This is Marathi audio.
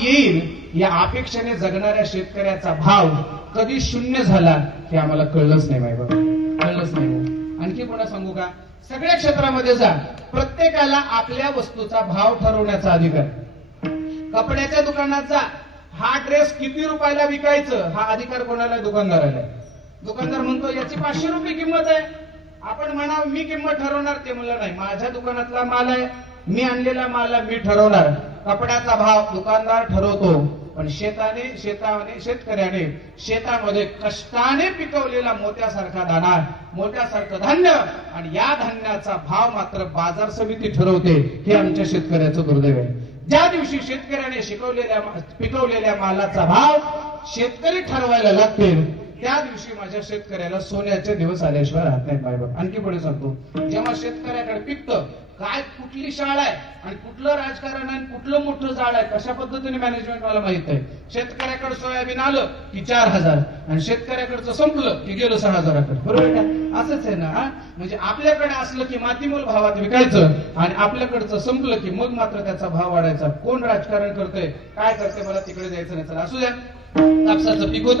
येईल या अपेक्षेने जगणाऱ्या शेतकऱ्याचा भाव कधी शून्य झाला हे आम्हाला कळलंच नाही बाबा, कळलंच नाही. आणखी कोणा सांगू का, सगळ्या क्षेत्रामध्ये जा, प्रत्येकाला आपल्या वस्तूचा भाव ठरवण्याचा अधिकार. कपड्याच्या दुकानात जा, हा ड्रेस किती रुपयाला विकायचं हा अधिकार कोणाला? दुकानदाराला. दुकानदार म्हणतो याची 500 रुपये किंमत आहे, आपण म्हणा मी किंमत ठरवणार. ते म्हणलं नाही, माझ्या दुकानातला माल आहे, मी आणलेला माल मी ठरवणार. कपड्याचा भाव दुकानदार ठरवतो, पण शेतकऱ्याने शेतामध्ये कष्टाने पिकवलेला मोत्यासारखा दाणा, मोत्यासारखं धान्य, आणि या धान्याचा भाव मात्र बाजार समिती ठरवते. हे आमच्या शेतकऱ्याचं दुर्दैव आहे. ज्या दिवशी शेतकऱ्याने पिकवलेल्या मालाचा भाव शेतकरी ठरवायला लागतील, त्या दिवशी माझ्या शेतकऱ्याला सोन्याचे दिवस आल्याशिवाय राहत नाही बायबाब. आणखी पुढे सांगतो, जेव्हा शेतकऱ्याकडे पिकतं, काय कुठली शाळा आहे आणि कुठलं राजकारण आहे, कुठलं मोठं झाड आहे, कशा पद्धतीने मॅनेजमेंट मला माहित आहे. शेतकऱ्याकडे सोयाबीन आलं की 4000 आणि शेतकऱ्याकडचं संपलं की गेलं 6000कडे. बरोबर का? असंच आहे ना. म्हणजे आपल्याकडे असलं की मातीमोल भावात विकायचं आणि आपल्याकडचं संपलं की मग मात्र त्याचा भाव वाढायचा. कोण राजकारण करतंय, काय करते, मला तिकडे जायचं नाही. चला असू द्या. कापसाचं पीक होतं.